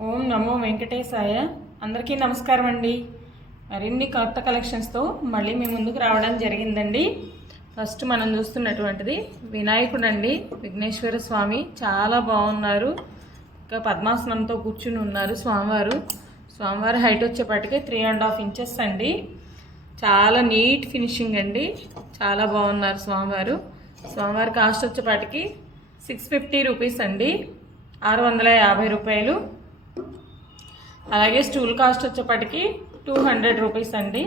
ఓం నమో వెంకటేశాయ. అందరికీ నమస్కారం అండి. మరిన్ని కొత్త కలెక్షన్స్తో మళ్ళీ మీ ముందుకు రావడం జరిగిందండి. ఫస్ట్ మనం చూస్తున్నటువంటిది వినాయకుడు అండి విఘ్నేశ్వర స్వామి. చాలా బాగున్నారు. ఇంకా పద్మాసనంతో కూర్చుని ఉన్నారు స్వామివారు. స్వామివారి హైట్ వచ్చేపాటికి త్రీ అండ్ హాఫ్ ఇంచెస్ అండి. చాలా నీట్ ఫినిషింగ్ అండి. చాలా బాగున్నారు స్వామివారు. స్వామివారి కాస్ట్ వచ్చేపాటికి సిక్స్ ఫిఫ్టీ రూపీస్ అండి. ఆరు వందల యాభై రూపాయలు. అలాగే స్టూల్ కాస్ట్ వచ్చేప్పటికి టూ హండ్రెడ్ రూపీస్ అండి.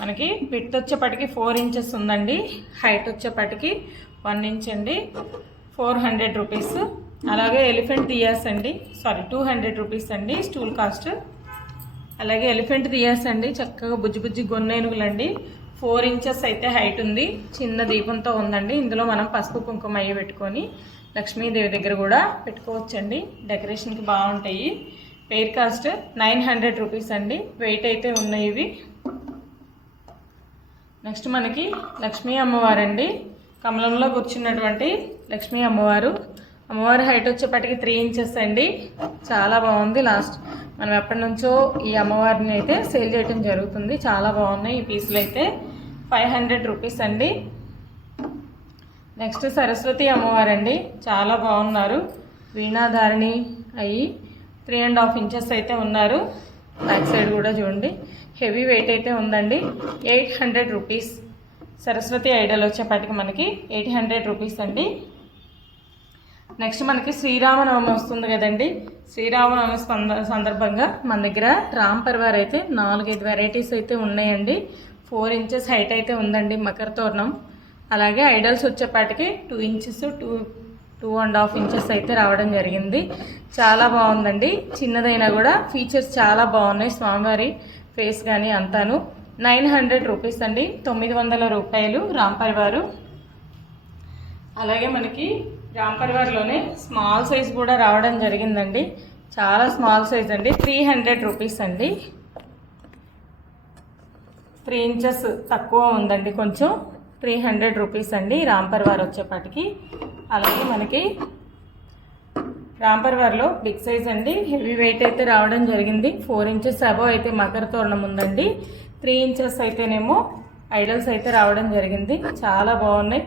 మనకి విత్ వచ్చేప్పటికి ఫోర్ ఇంచెస్ ఉందండి. హైట్ వచ్చేప్పటికి వన్ ఇంచ్ అండి. Four hundred rupees. అలాగే ఎలిఫెంట్ దియాస్ అండి. సారీ టూ హండ్రెడ్ రూపీస్ అండి స్టూల్ కాస్ట్. అలాగే ఎలిఫెంట్ దియాస్ అండి. చక్కగా బుజ్జి బుజ్జి గొన్నెనుగులు అండి ఫోర్ ఇంచెస్ అయితే హైట్ ఉంది. చిన్న దీపంతో ఉందండి. ఇందులో మనం పసుపు కుంకుమ అయ్యి పెట్టుకొని లక్ష్మీదేవి దగ్గర కూడా పెట్టుకోవచ్చండి. డెకరేషన్కి బాగుంటాయి. Pair cost nine hundred rupees అండి. వెయిట్ అయితే ఉన్నాయి ఇవి. నెక్స్ట్ మనకి లక్ష్మీ అమ్మవారు అండి కమలంలో కూర్చున్నటువంటి లక్ష్మీ అమ్మవారు. అమ్మవారి హైట్ వచ్చేప్పటికి త్రీ ఇంచెస్ అండి. చాలా బాగుంది. లాస్ట్ మనం ఎప్పటి నుంచో ఈ అమ్మవారిని అయితే సేల్ చేయడం జరుగుతుంది. చాలా బాగున్నాయి ఈ పీసులు అయితే. ఫైవ్ హండ్రెడ్ రూపీస్ అండి. నెక్స్ట్ సరస్వతి అమ్మవారు అండి చాలా బాగున్నారు. వీణాధారిణి అయ్యి త్రీ అండ్ హాఫ్ ఇంచెస్ అయితే ఉన్నారు. బ్యాక్ సైడ్ కూడా చూడండి. హెవీ వెయిట్ అయితే ఉందండి. Eight hundred rupees. Saraswati idol వచ్చేపాటికి మనకి ఎయిట్ హండ్రెడ్ రూపీస్ అండి. నెక్స్ట్ మనకి శ్రీరామనవమి వస్తుంది కదండి. శ్రీరామనవమి సందర్భంగా మన దగ్గర రామ్ పర్వార్ అయితే నాలుగైదు వెరైటీస్ అయితే ఉన్నాయండి. ఫోర్ ఇంచెస్ హైట్ అయితే ఉందండి మకర తోరణం. అలాగే ఐడల్స్ వచ్చేపాటికి two inches two two and half inches అయితే రావడం జరిగింది. చాలా బాగుందండి. చిన్నదైనా కూడా ఫీచర్స్ చాలా బాగున్నాయి స్వామివారి ఫేస్ కానీ అంతాను. నైన్ హండ్రెడ్ రూపీస్ అండి. తొమ్మిది వందల రూపాయలు రాంపర్ వారు. అలాగే మనకి రాంపర్ వారిలోనే స్మాల్ సైజ్ కూడా రావడం జరిగిందండి. చాలా స్మాల్ సైజ్ అండి. త్రీ హండ్రెడ్ రూపీస్ అండి. త్రీ ఇంచెస్ తక్కువ ఉందండి కొంచెం. త్రీ హండ్రెడ్ రూపీస్ అండి రాంపర్ వారు వచ్చేపాటికి. అలాగే మనకి రాంపర్వర్లో బిగ్ సైజ్ అండి. హెవీ వెయిట్ అయితే రావడం జరిగింది. ఫోర్ ఇంచెస్ అబవ్ అయితే మకర తోరణం ఉందండి. త్రీ ఇంచెస్ అయితేనేమో ఐడల్స్ అయితే రావడం జరిగింది. చాలా బాగున్నాయి.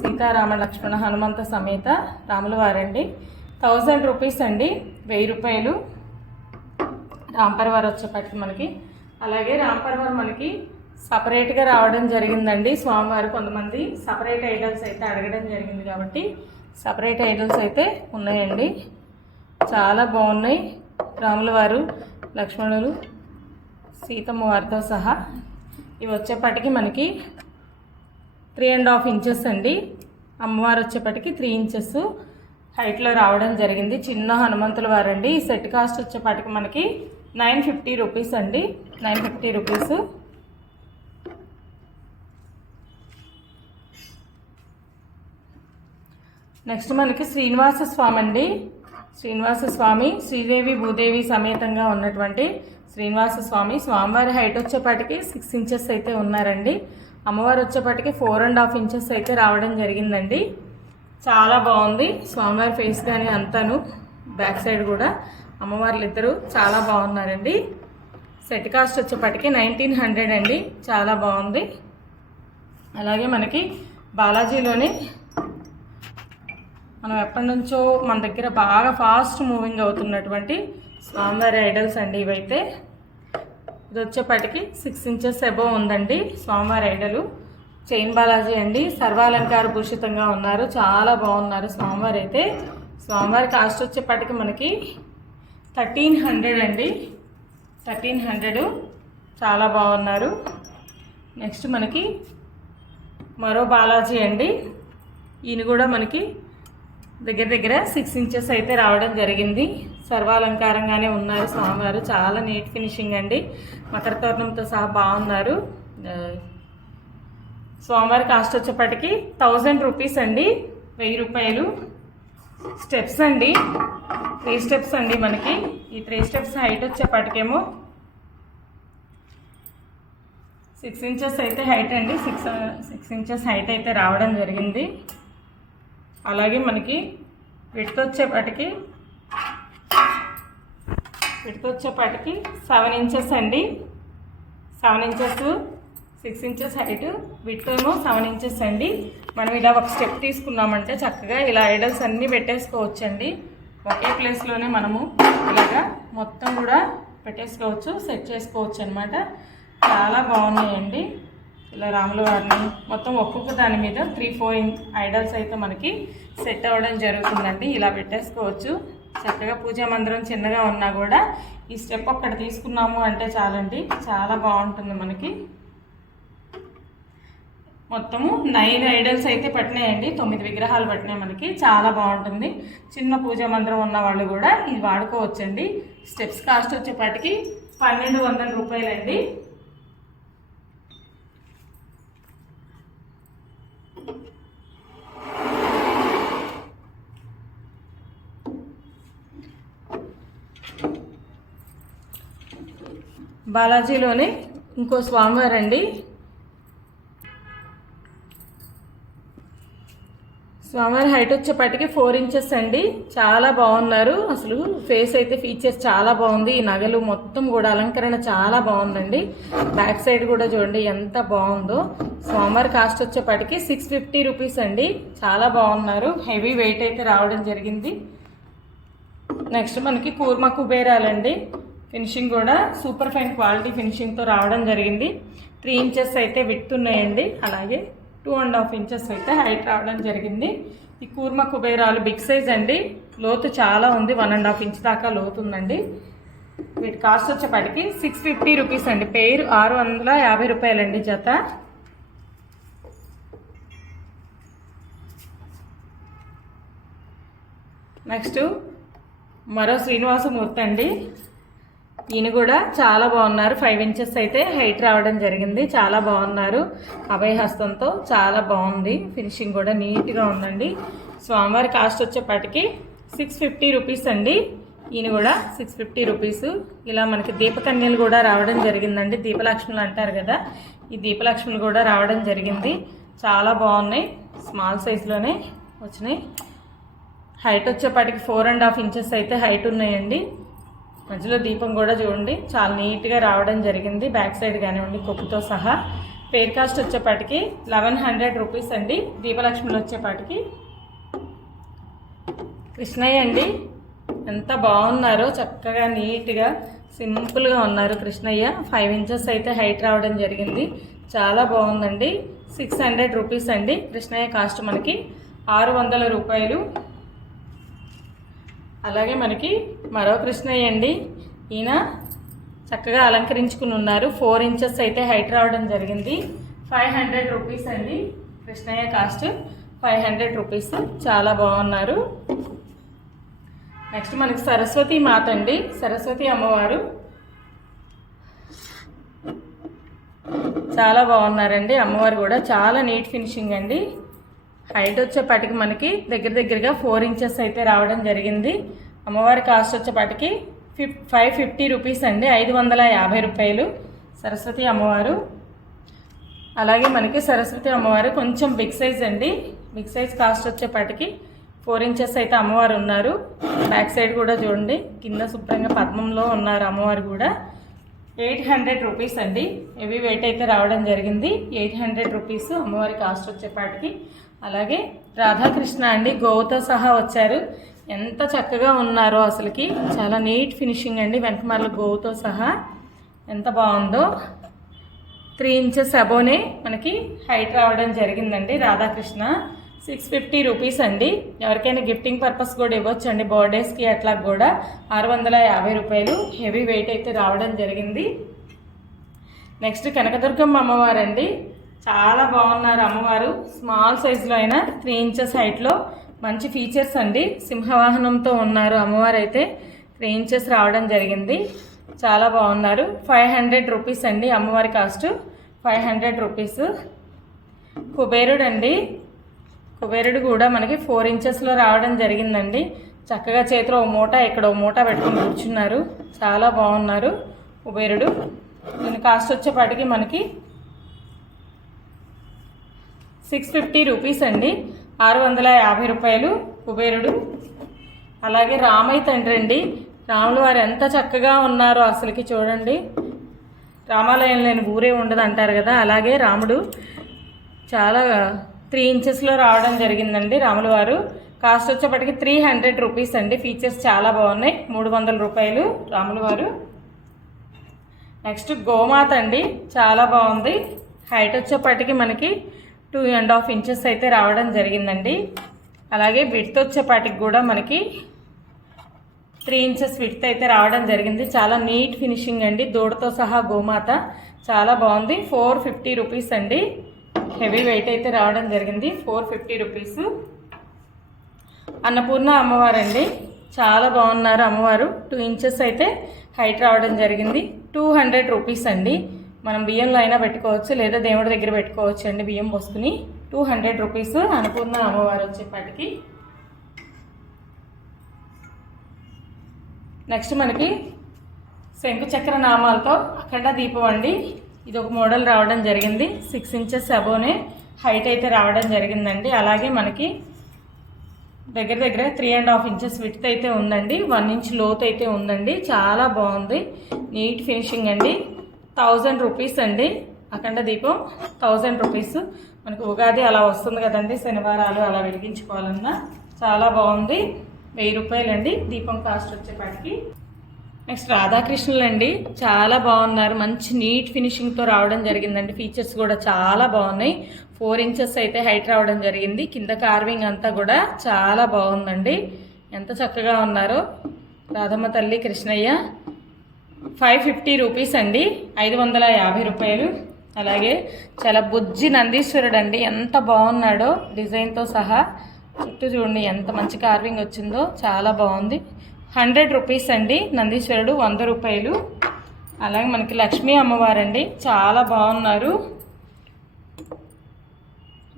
సీతారామ లక్ష్మణ హనుమంత సమేత రాముల వారండి. థౌజండ్ రూపీస్ అండి. వెయ్యి రూపాయలు రాంపర్వర్ వచ్చేప్పటికి మనకి. అలాగే రాంపర్వర్ మనకి సపరేట్గా రావడం జరిగిందండి. స్వామివారు కొంతమంది సపరేట్ ఐడల్స్ అయితే అడగడం జరిగింది కాబట్టి సపరేట్ ఐడల్స్ అయితే ఉన్నాయండి. చాలా బాగున్నాయి. రాముల వారు లక్ష్మణులు సీతమ్మ వారితో సహా ఇవి వచ్చేప్పటికి మనకి త్రీ అండ్ హాఫ్ ఇంచెస్ అండి. అమ్మవారు వచ్చేప్పటికి త్రీ ఇంచెస్ హైట్లో రావడం జరిగింది. చిన్న హనుమంతుల వారండి. ఈ సెట్ కాస్ట్ వచ్చేప్పటికి మనకి నైన్ ఫిఫ్టీ రూపీస్ అండి. నైన్ ఫిఫ్టీ రూపీస్ నెక్స్ట్ మనకి శ్రీనివాస స్వామి అండి శ్రీనివాస స్వామి శ్రీదేవి భూదేవి సమేతంగా ఉన్నటువంటి శ్రీనివాస స్వామి స్వామివారి హైట్ వచ్చేపాటికి సిక్స్ ఇంచెస్ అయితే ఉన్నారండి. అమ్మవారు వచ్చేపాటికి ఫోర్ అండ్ హాఫ్ ఇంచెస్ అయితే రావడం జరిగిందండి. చాలా బాగుంది. స్వామివారి ఫేస్ కానీ అంతాను బ్యాక్ సైడ్ కూడా అమ్మవార్లు ఇద్దరు చాలా బాగున్నారండి. సెట్ కాస్ట్ వచ్చేపాటికి నైన్టీన్ హండ్రెడ్ అండి. చాలా బాగుంది. అలాగే మనకి బాలాజీలోనే మనం ఎప్పటి నుంచో మన దగ్గర బాగా ఫాస్ట్ మూవింగ్ అవుతున్నటువంటి స్వామివారి ఐడల్స్ అండి ఇవైతే. ఇది వచ్చేప్పటికి సిక్స్ ఇంచెస్ అబోవ్ ఉందండి స్వామివారి ఐడలు చైన్ బాలాజీ అండి. సర్వాలంకార భూషితంగా ఉన్నారు. చాలా బాగున్నారు స్వామివారి అయితే. స్వామివారి కాస్ట్ వచ్చేప్పటికి మనకి థర్టీన్ హండ్రెడ్ అండి. థర్టీన్ హండ్రెడ్ చాలా బాగున్నారు. నెక్స్ట్ మనకి మరో బాలాజీ అండి. ఈయన కూడా మనకి దగ్గర దగ్గర సిక్స్ ఇంచెస్ అయితే రావడం జరిగింది. సర్వాలంకారంగానే ఉన్నారు స్వామివారు. చాలా నీట్ ఫినిషింగ్ అండి. మకర తోరణంతో సహా బాగున్నారు. స్వామివారి కాస్ట్ వచ్చేప్పటికి థౌజండ్ రూపీస్ అండి. వెయ్యి రూపాయలు. స్టెప్స్ అండి. త్రీ స్టెప్స్ అండి మనకి. ఈ త్రీ స్టెప్స్ హైట్ వచ్చేప్పటికేమో సిక్స్ ఇంచెస్ అయితే హైట్ అండి. సిక్స్ సిక్స్ ఇంచెస్ హైట్ అయితే రావడం జరిగింది. అలాగే మనకి విడ్త్ వచ్చేపటికి వచ్చేపాటికి సెవెన్ ఇంచెస్ అండి. Seven inches six inches height width ఏమో సెవెన్ ఇంచెస్ అండి. మనం ఇలా ఒక స్టెప్ తీసుకున్నామంటే చక్కగా ఇలా ఐడల్స్ అన్నీ పెట్టేసుకోవచ్చు అండి ఒకే ప్లేస్లోనే మనము ఇలాగా మొత్తం కూడా పెట్టేసుకోవచ్చు సెట్ చేసుకోవచ్చు అనమాట చాలా బాగున్నాయండి. ఇలా రాముల వారిని మొత్తం ఒక్కొక్క దాని మీద త్రీ ఫోర్ ఐడల్స్ అయితే మనకి సెట్ అవ్వడం జరుగుతుందండి. ఇలా పెట్టేసుకోవచ్చు. చక్కగా పూజా మందిరం చిన్నగా ఉన్నా కూడా ఈ స్టెప్ అక్కడ తీసుకున్నాము అంటే చాలండి. చాలా బాగుంటుంది మనకి. మొత్తము నైన్ ఐడల్స్ అయితే పట్టినాయండి. తొమ్మిది విగ్రహాలు పట్టినాయి మనకి. చాలా బాగుంటుంది. చిన్న పూజా మందిరం ఉన్న వాళ్ళు కూడా ఇది వాడుకోవచ్చండి. స్టెప్స్ కాస్ట్ వచ్చేపాటికి పన్నెండు వందల రూపాయలండి. బాలాజీలోనే ఇంకో స్వామివారు అండి స్వామివారి హైట్ వచ్చేపాటికి ఫోర్ ఇంచెస్ అండి. చాలా బాగున్నారు. అసలు ఫేస్ అయితే ఫీచర్స్ చాలా బాగుంది. ఈ నగలు మొత్తం కూడా అలంకరణ చాలా బాగుందండి. బ్యాక్ సైడ్ కూడా చూడండి ఎంత బాగుందో. స్వామివారి కాస్ట్ వచ్చేపాటికి సిక్స్ ఫిఫ్టీ రూపీస్ అండి. చాలా బాగున్నారు. హెవీ వెయిట్ అయితే రావడం జరిగింది. నెక్స్ట్ మనకి కూర్మ కుబేరాలండి. ఫినిషింగ్ కూడా సూపర్ ఫైన్ క్వాలిటీ ఫినిషింగ్తో రావడం జరిగింది. త్రీ ఇంచెస్ అయితే విడుతున్నాయండి అలాగే టూ అండ్ హాఫ్ ఇంచెస్ అయితే హైట్ రావడం జరిగింది. ఈ కూర్మ కుబేరాలు బిగ్ సైజ్ అండి. లోతు చాలా ఉంది. వన్ అండ్ హాఫ్ ఇంచ్ దాకా లోతు ఉందండి. వీటి కాస్ట్ వచ్చేపటికి సిక్స్ ఫిఫ్టీ రూపీస్ అండి. పేరు ఆరు వందల యాభై రూపాయలండి జత. నెక్స్ట్ మరో శ్రీనివాసమూర్తి అండి. ఈయన కూడా చాలా బాగున్నారు. ఫైవ్ ఇంచెస్ అయితే హైట్ రావడం జరిగింది. చాలా బాగున్నారు. అభయహస్తంతో చాలా బాగుంది. ఫినిషింగ్ కూడా నీట్గా ఉందండి. స్వామివారి కాస్ట్ వచ్చేపాటికి సిక్స్ ఫిఫ్టీ రూపీస్ అండి. ఈయన కూడా సిక్స్ ఫిఫ్టీ రూపీస్ ఇలా మనకి దీపకన్యలు కూడా రావడం జరిగిందండి. దీపలక్ష్ములు అంటారు కదా ఈ దీపలక్ష్ములు కూడా రావడం జరిగింది. చాలా బాగున్నాయి. స్మాల్ సైజులోనే వచ్చినాయి. హైట్ వచ్చేపాటికి ఫోర్ అండ్ హాఫ్ ఇంచెస్ అయితే హైట్ ఉన్నాయండి. మధ్యలో దీపం కూడా చూడండి. చాలా నీట్గా రావడం జరిగింది. బ్యాక్ సైడ్ కానివ్వండి కొప్పుతో సహా. పేర్ కాస్ట్ వచ్చేపాటికి లెవెన్ హండ్రెడ్ రూపీస్ అండి. దీపలక్ష్మిలు వచ్చేపాటికి. కృష్ణయ్య అండి ఎంత బాగున్నారో చక్కగా నీట్గా సింపుల్గా ఉన్నారు కృష్ణయ్య. ఫైవ్ ఇంచెస్ అయితే హైట్ రావడం జరిగింది. చాలా బాగుందండి. సిక్స్ హండ్రెడ్ రూపీస్ అండి కృష్ణయ్య కాస్ట్ మనకి. ఆరు వందల రూపాయలు అలాగే మనకి మరో కృష్ణయ్య అండి. ఈయన చక్కగా అలంకరించుకుని ఉన్నారు. ఫోర్ ఇంచెస్ అయితే హైట్ రావడం జరిగింది. ఫైవ్ హండ్రెడ్ రూపీస్ అండి. Krishnayya cost five hundred rupees. చాలా బాగున్నారు. నెక్స్ట్ మనకి సరస్వతి మాత అండి. సరస్వతి అమ్మవారు. చాలా బాగున్నారండి. అమ్మవారు కూడా చాలా నీట్ ఫినిషింగ్ అండి. హైట్ వచ్చేపాటికి మనకి దగ్గర దగ్గరగా ఫోర్ ఇంచెస్ అయితే రావడం జరిగింది. అమ్మవారి కాస్ట్ వచ్చేపాటికి ఫిఫ్ ఫైవ్ ఫిఫ్టీ రూపీస్ అండి. ఐదు వందల యాభై రూపాయలు సరస్వతి అమ్మవారు. అలాగే మనకి సరస్వతి అమ్మవారు కొంచెం బిగ్ సైజ్ అండి. బిగ్ సైజ్ కాస్ట్ వచ్చేపాటికి ఫోర్ ఇంచెస్ అయితే అమ్మవారు ఉన్నారు. బ్యాక్ సైడ్ కూడా చూడండి. కింద శుభ్రంగా పద్మంలో ఉన్నారు అమ్మవారు కూడా. ఎయిట్ హండ్రెడ్ రూపీస్ అండి. హెవీ వెయిట్ అయితే రావడం జరిగింది. ఎయిట్ హండ్రెడ్ రూపీస్ అమ్మవారి కాస్ట్ వచ్చేపాటికి అలాగే రాధాకృష్ణ అండి గోవుతో సహా వచ్చారు. ఎంత చక్కగా ఉన్నారో అసలుకి. చాలా నీట్ ఫినిషింగ్ అండి వెనకమాల గోవుతో సహా. ఎంత బాగుందో. త్రీ ఇంచెస్ అబోనే మనకి హైట్ రావడం జరిగిందండి రాధాకృష్ణ. సిక్స్ ఫిఫ్టీ రూపీస్ అండి. ఎవరికైనా గిఫ్టింగ్ పర్పస్ కూడా ఇవ్వచ్చు అండి బర్త్డేస్కి అట్లా కూడా. ఆరు వందల యాభై రూపాయలు హెవీ వెయిట్ అయితే రావడం జరిగింది. నెక్స్ట్ కనకదుర్గమ్మ అమ్మవారు అండి చాలా బాగున్నారు అమ్మవారు. స్మాల్ సైజులో అయినా త్రీ ఇంచెస్ హైట్లో మంచి ఫీచర్స్ అండి. సింహవాహనంతో ఉన్నారు అమ్మవారు అయితే త్రీ ఇంచెస్ రావడం జరిగింది. చాలా బాగున్నారు. ఫైవ్ హండ్రెడ్ రూపీస్ అండి అమ్మవారి కాస్ట్. Five hundred rupees. కుబేరుడు అండి కుబేరుడు కూడా మనకి ఫోర్ ఇంచెస్లో రావడం జరిగిందండి. చక్కగా చేతిలో ఓ మూట ఇక్కడ ఓ మూట పెట్టుకుని కూర్చున్నారు. చాలా బాగున్నారు కుబేరుడు. దీని కాస్ట్ వచ్చేపాటికి మనకి సిక్స్ ఫిఫ్టీ రూపీస్ అండి. ఆరు వందల యాభై రూపాయలు కుబేరుడు. అలాగే రామయ్య తండ్రి అండి. రాములు వారు ఎంత చక్కగా ఉన్నారో అసలుకి చూడండి. రామాలయం లేని ఊరే ఉండదు అంటారు కదా. అలాగే రాముడు చాలా త్రీ ఇంచెస్లో రావడం జరిగిందండి రాములు వారు. కాస్ట్ వచ్చేప్పటికి త్రీ హండ్రెడ్ రూపీస్ అండి. ఫీచర్స్ చాలా బాగున్నాయి. మూడు వందల రూపాయలు రాములు వారు. నెక్స్ట్ గోమాత అండి. చాలా బాగుంది. హైట్ వచ్చేప్పటికి మనకి టూ అండ్ హాఫ్ ఇంచెస్ అయితే రావడం జరిగిందండి. అలాగే విడ్త్ వచ్చేపాటికి కూడా మనకి త్రీ ఇంచెస్ విడ్త్ అయితే రావడం జరిగింది. చాలా నీట్ ఫినిషింగ్ అండి. దూడతో సహా గోమాత. చాలా బాగుంది. ఫోర్ ఫిఫ్టీ రూపీస్ అండి. హెవీ వెయిట్ అయితే రావడం జరిగింది. Four fifty rupees. అన్నపూర్ణ అమ్మవారండి. చాలా బాగున్నారు అమ్మవారు. టూ ఇంచెస్ అయితే హైట్ రావడం జరిగింది. టూ హండ్రెడ్ రూపీస్ అండి. మనం బియ్యంలో అయినా పెట్టుకోవచ్చు లేదా దేవుడి దగ్గర పెట్టుకోవచ్చు అండి బియ్యం పోసుకుని. టూ హండ్రెడ్ రూపీస్ అన్నపూర్ణ అమ్మవారు వచ్చేపాటికి. నెక్స్ట్ మనకి శంకు చక్ర నామాలతో అఖండ దీపం అండి. ఇది ఒక మోడల్ రావడం జరిగింది. సిక్స్ ఇంచెస్ అబోనే హైట్ అయితే రావడం జరిగిందండి. అలాగే మనకి దగ్గర దగ్గర three and half inches width అయితే ఉందండి. వన్ ఇంచ్ లోత్ అయితే ఉందండి. చాలా బాగుంది. నీట్ ఫినిషింగ్ అండి. థౌజండ్ రూపీస్ అండి. అఖండ దీపం థౌజండ్ రూపీస్. మనకు ఉగాది అలా వస్తుంది కదండి శనివారాలు అలా వెలిగించుకోవాలన్నా. చాలా బాగుంది. వెయ్యి రూపాయలండి దీపం కాస్ట్ వచ్చేపాటికి. నెక్స్ట్ రాధాకృష్ణులు అండి చాలా బాగున్నారు. మంచి నీట్ ఫినిషింగ్తో రావడం జరిగిందండి. ఫీచర్స్ కూడా చాలా బాగున్నాయి. ఫోర్ ఇంచెస్ అయితే హైట్ రావడం జరిగింది. కింద కార్వింగ్ అంతా కూడా చాలా బాగుందండి. ఎంత చక్కగా ఉన్నారో. రాధమ్మ తల్లి కృష్ణయ్య. ఫైవ్ ఫిఫ్టీ రూపీస్ అండి. ఐదు వందల యాభై రూపాయలు. అలాగే చాలా బుజ్జి నందీశ్వరుడు అండి ఎంత బాగున్నాడో డిజైన్తో సహా. చుట్టూ చూడండి ఎంత మంచి కార్వింగ్ వచ్చిందో. చాలా బాగుంది. హండ్రెడ్ రూపీస్ అండి నందీశ్వరుడు వంద రూపాయలు. అలాగే మనకి లక్ష్మీ అమ్మవారండి. చాలా బాగున్నారు.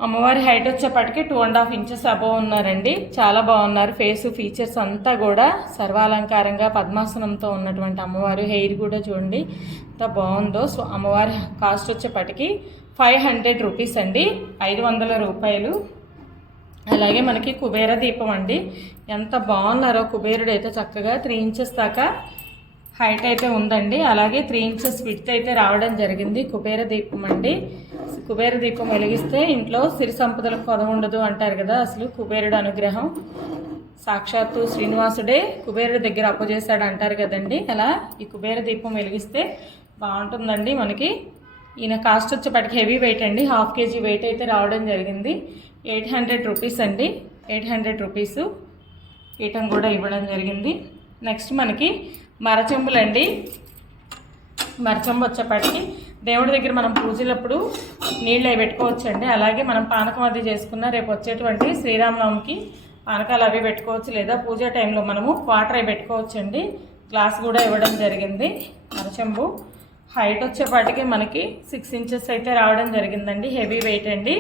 అమ్మవారి హైట్ వచ్చేప్పటికి two and half inches above ఉన్నారండి. చాలా బాగున్నారు. ఫేస్ ఫీచర్స్ అంతా కూడా సర్వాలంకారంగా పద్మాసనంతో ఉన్నటువంటి అమ్మవారు హెయిర్ కూడా చూడండి. ఎంత బాగుందో. సో అమ్మవారి కాస్ట్ వచ్చేప్పటికి ఫైవ్ హండ్రెడ్ రూపీస్ అండి. ఐదు వందల రూపాయలు. అలాగే మనకి కుబేర దీపం అండి. ఎంత బాగున్నారో. కుబేరుడు అయితే చక్కగా త్రీ ఇంచెస్ దాకా హైట్ అయితే ఉందండి. అలాగే త్రీ ఇంచెస్ విడ్త్ అయితే రావడం జరిగింది. కుబేర దీపం అండి. కుబేర దీపం వెలిగిస్తే ఇంట్లో సిరి సంపదలకు కొద ఉండదు అంటారు కదా. అసలు కుబేరుడు అనుగ్రహం. సాక్షాత్తు శ్రీనివాసుడే కుబేరుడి దగ్గర అప్పు చేశాడు అంటారు కదండి. అలా ఈ కుబేర దీపం వెలిగిస్తే బాగుంటుందండి మనకి. ఈయన కాస్ట్ వచ్చేపటికి హెవీ వెయిట్ అండి. హాఫ్ కేజీ వెయిట్ అయితే రావడం జరిగింది. ఎయిట్ హండ్రెడ్ రూపీస్ అండి. ఎయిట్ హండ్రెడ్ రూపీసు ఈటం కూడా ఇవ్వడం జరిగింది. నెక్స్ట్ మనకి మరచెంబులండి. మరచెంబు వచ్చేపాటికి దేవుడి దగ్గర మనం పూజలప్పుడు నీళ్ళు అవి పెట్టుకోవచ్చండి. అలాగే మనం పానకం అది చేసుకున్న రేపు వచ్చేటువంటి శ్రీరామనవమికి పానకాలు అవి పెట్టుకోవచ్చు. లేదా పూజ టైంలో మనము వాటర్ అవి పెట్టుకోవచ్చండి. గ్లాస్ కూడా ఇవ్వడం జరిగింది మరచెంబు. హైట్ వచ్చేపాటికి మనకి సిక్స్ ఇంచెస్ అయితే రావడం జరిగిందండి. హెవీ వెయిట్ అండి.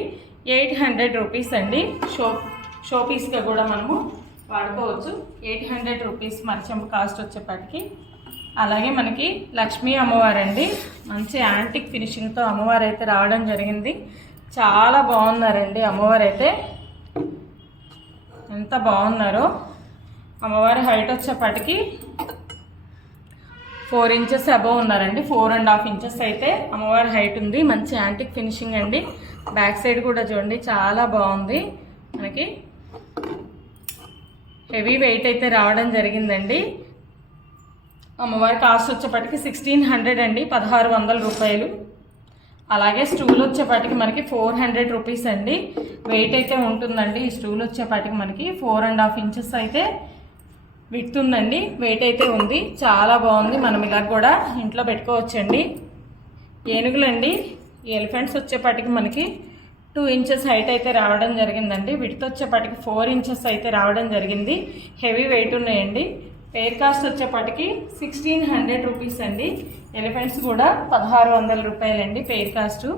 ఎయిట్ హండ్రెడ్ రూపీస్ అండి. షో షో పీస్గా కూడా మనము వాడుకోవచ్చు. ఎయిట్ హండ్రెడ్ రూపీస్ మరచెంబు కాస్ట్ వచ్చేప్పటికి అలాగే మనకి లక్ష్మీ అమ్మవారు అండి మంచి యాంటిక్ ఫినిషింగ్తో అమ్మవారు అయితే రావడం జరిగింది. చాలా బాగున్నారండి అమ్మవారు అయితే ఎంత బాగున్నారో. అమ్మవారి హైట్ వచ్చేప్పటికి ఫోర్ ఇంచెస్ అబవ్ ఉన్నారండి. ఫోర్ అండ్ హాఫ్ ఇంచెస్ అయితే అమ్మవారి హైట్ ఉంది. మంచి యాంటిక్ ఫినిషింగ్ అండి. బ్యాక్ సైడ్ కూడా చూడండి చాలా బాగుంది. మనకి హెవీ వెయిట్ అయితే రావడం జరిగిందండి. అమ్మవారి కాస్ట్ వచ్చేపటికి సిక్స్టీన్ హండ్రెడ్ అండి పదహారు వందల రూపాయలు. అలాగే స్టూల్ వచ్చేపాటికి మనకి ఫోర్ హండ్రెడ్ రూపీస్ అండి. వెయిట్ అయితే ఉంటుందండి ఈ స్టూల్ వచ్చేపాటికి మనకి ఫోర్ అండ్ హాఫ్ ఇంచెస్ అయితే విడుతుందండి వెయిట్ అయితే ఉంది చాలా బాగుంది. మనం ఇలా కూడా ఇంట్లో పెట్టుకోవచ్చండి. ఏనుగులండి ఎలిఫెంట్స్ వచ్చేపాటికి మనకి టూ ఇంచెస్ హైట్ అయితే రావడం జరిగిందండి. విడత వచ్చేపాటికి ఫోర్ ఇంచెస్ అయితే రావడం జరిగింది. హెవీ వెయిట్ ఉన్నాయండి. పేర్ కాస్ట్ వచ్చేపాటికి సిక్స్టీన్ హండ్రెడ్ రూపీస్ అండి. ఎలిఫెంట్స్ కూడా పదహారు వందల రూపాయలండి పేర్ కాస్టు.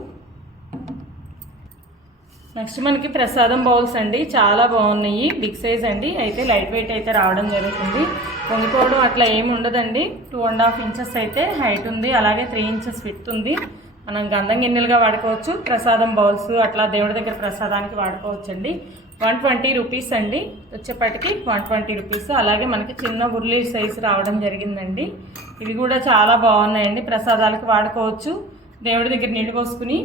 నెక్స్ట్ మనకి ప్రసాదం బౌల్స్ అండి. చాలా బాగున్నాయి. బిగ్ సైజ్ అండి. అయితే లైట్ వెయిట్ అయితే రావడం జరుగుతుంది. పొంగిపోవడం అట్లా ఏమి ఉండదండి. టూ అండ్ హాఫ్ ఇంచెస్ అయితే హైట్ ఉంది. అలాగే త్రీ ఇంచెస్ విత్ ఉంది. మనం గంధం గిన్నెలుగా వాడుకోవచ్చు ప్రసాదం బౌల్స్ అట్లా దేవుడి దగ్గర ప్రసాదానికి వాడుకోవచ్చు అండి వన్ ట్వంటీ రూపీస్ అండి. వచ్చేప్పటికి వన్ ట్వంటీ రూపీస్. అలాగే మనకి చిన్న ఉర్లీ సైజు రావడం జరిగిందండి. ఇవి కూడా చాలా బాగున్నాయండి. ప్రసాదాలకు వాడుకోవచ్చు. దేవుడి దగ్గర నీళ్ళు పోసుకుని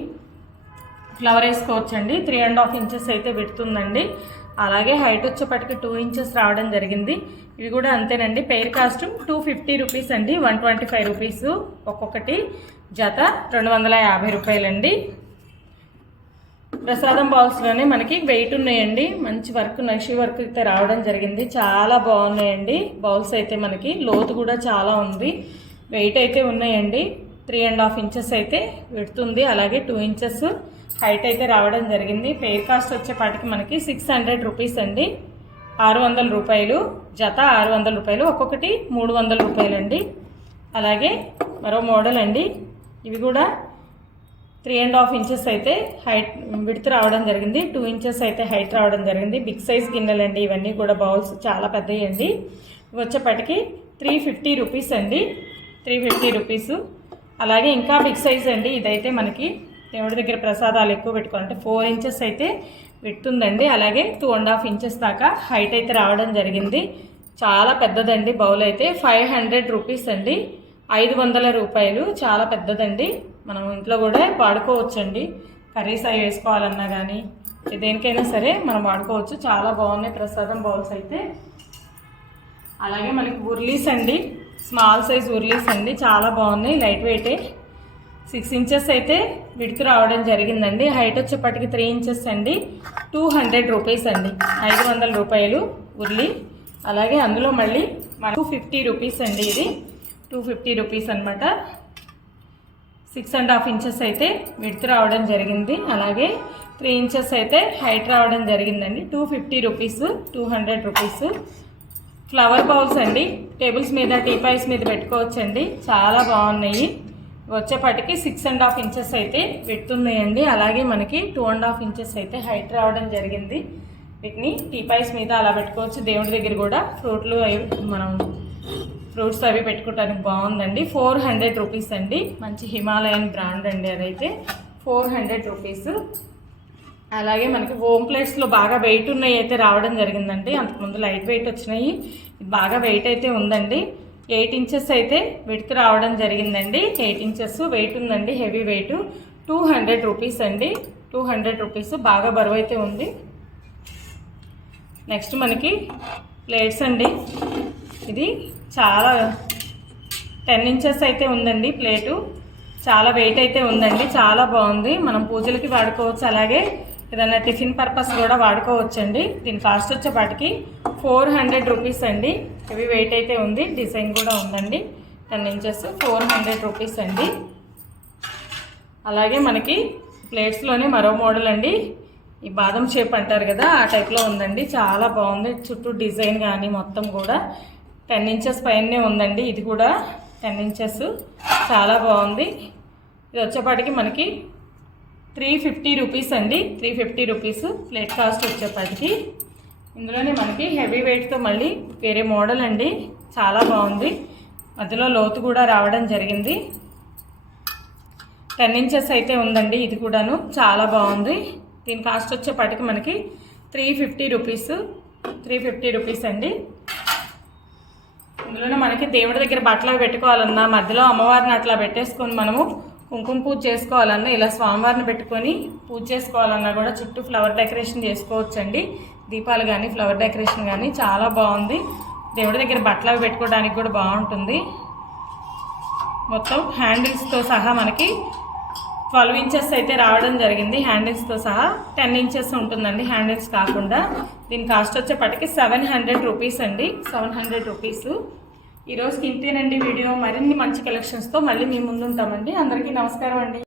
ఫ్లవర్ వేసుకోవచ్చు అండి త్రీ అండ్ హాఫ్ ఇంచెస్ అయితే పెడుతుందండి. అలాగే హైట్ వచ్చేప్పటికి టూ ఇంచెస్ రావడం జరిగింది. ఇవి కూడా అంతేనండి. Pair costume two fifty rupees అండి. వన్ ట్వంటీ ఫైవ్ రూపీస్ ఒక్కొక్కటి. జత రెండు వందల యాభై రూపాయలండి. ప్రసాదం బాక్స్లోనే మనకి వెయిట్ ఉన్నాయండి. మంచి వర్క్ నక్షి వర్క్ అయితే రావడం జరిగింది. చాలా బాగున్నాయండి. బౌల్స్ అయితే మనకి లోతు కూడా చాలా ఉంది. వెయిట్ అయితే ఉన్నాయండి. త్రీ అండ్ హాఫ్ ఇంచెస్ అయితే పెడుతుంది అలాగే టూ ఇంచెస్ హైట్ అయితే రావడం జరిగింది. పేర్ కాస్ట్ వచ్చేపాటికి మనకి సిక్స్ హండ్రెడ్ రూపీస్ అండి. ఆరు వందల రూపాయలు జత ఆరు వందల రూపాయలు. ఒక్కొక్కటి మూడు వందల రూపాయలండి. అలాగే మరో మోడల్ అండి. ఇవి కూడా త్రీ అండ్ హాఫ్ ఇంచెస్ అయితే హైట్ విడత రావడం జరిగింది. టూ ఇంచెస్ అయితే హైట్ రావడం జరిగింది. బిగ్ సైజ్ గిన్నెలండి. ఇవన్నీ కూడా బౌల్స్ చాలా పెద్దవి అండి. వచ్చేప్పటికి త్రీ ఫిఫ్టీ రూపీస్ అండి. త్రీ ఫిఫ్టీ రూపీస్ అలాగే ఇంకా బిగ్ సైజ్ అండి. ఇదైతే మనకి దేవుడి దగ్గర ప్రసాదాలు ఎక్కువ పెట్టుకోవాలంటే ఫోర్ ఇంచెస్ అయితే పెడుతుందండి అలాగే టూ అండ్ హాఫ్ ఇంచెస్ దాకా హైట్ అయితే రావడం జరిగింది. చాలా పెద్దదండి బౌల్ అయితే. ఫైవ్ హండ్రెడ్ రూపీస్ అండి. ఐదు వందల రూపాయలు చాలా పెద్దదండి. మనం ఇంట్లో కూడా వాడుకోవచ్చండి. కర్రీస్ అవి వేసుకోవాలన్నా కానీ దేనికైనా సరే మనం వాడుకోవచ్చు. చాలా బాగున్నాయి ప్రసాదం బౌల్స్ అయితే. అలాగే మనకి ఉర్లీస్ అండి. స్మాల్ సైజ్ ఉర్లీస్ అండి. చాలా బాగున్నాయి లైట్ వెయిటే. సిక్స్ ఇంచెస్ అయితే విడుతు రావడం జరిగిందండి. హైట్ వచ్చేప్పటికి త్రీ ఇంచెస్ అండి. టూ హండ్రెడ్ రూపీస్ అండి. ఐదు వందల రూపాయలు ఉర్లీ. అలాగే అందులో మళ్ళీ మనకు ఫిఫ్టీ రూపీస్ అండి ఇది. టూ ఫిఫ్టీ రూపీస్ అనమాట సిక్స్ అండ్ హాఫ్ ఇంచెస్ అయితే విడ్త్ రావడం జరిగింది. అలాగే త్రీ ఇంచెస్ అయితే హైట్ రావడం జరిగిందండి. Two fifty rupees two hundred rupees. Flower bowls అండి. టేబుల్స్ మీద టీపాయ్స్ మీద పెట్టుకోవచ్చండి. చాలా బాగున్నాయి. వచ్చేపాటికి సిక్స్ అండ్ హాఫ్ ఇంచెస్ అయితే పెడుతున్నాయండి అలాగే మనకి టూ అండ్ హాఫ్ ఇంచెస్ అయితే హైట్ రావడం జరిగింది. వీటిని టీపాయ్స్ మీద అలా పెట్టుకోవచ్చు. దేవుడి దగ్గర కూడా ఫ్రూట్లు అవి మనం ఫ్రూట్స్ అవి పెట్టుకోవడానికి బాగుందండి. ఫోర్ హండ్రెడ్ రూపీస్ అండి. మంచి హిమాలయన్ బ్రాండ్ అండి అదైతే. Four hundred rupees. అలాగే మనకి హోమ్ ప్లేట్స్లో బాగా వెయిట్ ఉన్నాయి అయితే రావడం జరిగిందండి. అంతకుముందు లైట్ వెయిట్ వచ్చినాయి. బాగా వెయిట్ అయితే ఉందండి. ఎయిట్ ఇంచెస్ అయితే విడ్త్ రావడం జరిగిందండి. ఎయిట్ ఇంచెస్ వెయిట్ ఉందండి heavy weight two hundred rupees అండి. Two hundred rupees. బాగా బరువు అయితే ఉంది. నెక్స్ట్ మనకి ప్లేట్స్ అండి. ఇది చాలా టెన్ ఇంచెస్ అయితే ఉందండి ప్లేటు. చాలా వెయిట్ అయితే ఉందండి. చాలా బాగుంది. మనం పూజలకి వాడుకోవచ్చు. అలాగే ఏదైనా టిఫిన్ పర్పస్ కూడా వాడుకోవచ్చండి. దీని కాస్ట్ వచ్చేపాటికి ఫోర్ హండ్రెడ్ రూపీస్ అండి. హెవీ వెయిట్ అయితే ఉంది. డిజైన్ కూడా ఉందండి. Ten inches four hundred rupees అండి. అలాగే మనకి ప్లేట్స్లోనే మరో మోడల్ అండి. ఈ బాదం షేప్ అంటారు కదా ఆ టైప్లో ఉందండి. చాలా బాగుంది. చుట్టూ డిజైన్ కానీ మొత్తం కూడా. టెన్ ఇంచెస్ పైనే ఉందండి. ఇది కూడా టెన్ ఇంచెస్. చాలా బాగుంది. ఇది వచ్చేపాటికి మనకి త్రీ ఫిఫ్టీ రూపీస్ అండి. Three fifty rupees plate cost వచ్చేపాటికి. ఇందులోనే మనకి హెవీ వెయిట్తో మళ్ళీ వేరే మోడల్ అండి. చాలా బాగుంది. మధ్యలో లోతు కూడా రావడం జరిగింది. టెన్ ఇంచెస్ అయితే ఉందండి ఇది కూడాను. చాలా బాగుంది. దీని కాస్ట్ వచ్చేపాటికి మనకి three fifty rupees. Three fifty rupees అండి. ఇందులోనే మనకి దేవుడి దగ్గర బట్టలు పెట్టుకోవాలన్నా మధ్యలో అమ్మవారిని అట్లా పెట్టేసుకొని మనము కుంకుమ పూజ చేసుకోవాలన్నా ఇలా స్వామివారిని పెట్టుకొని పూజ చేసుకోవాలన్నా కూడా చుట్టూ ఫ్లవర్ డెకరేషన్ చేసుకోవచ్చండి. దీపాలు కానీ ఫ్లవర్ డెకరేషన్ కానీ చాలా బాగుంది. దేవుడి దగ్గర బట్టలు పెట్టుకోవడానికి కూడా బాగుంటుంది. మొత్తం హ్యాండిల్స్తో సహా మనకి ట్వెల్వ్ ఇంచెస్ అయితే రావడం జరిగింది. హ్యాండిల్స్తో సహా టెన్ ఇంచెస్ ఉంటుందండి హ్యాండిల్స్ కాకుండా. దీని కాస్ట్ వచ్చేపటికి సెవెన్ హండ్రెడ్ రూపీస్ అండి. సెవెన్ హండ్రెడ్ రూపీస్ ఈరోజుకి ఇంతేనండి వీడియో. మరిన్ని మంచి కలెక్షన్స్తో మళ్ళీ మీ ముందుంటామండి. అందరికీ నమస్కారం అండి.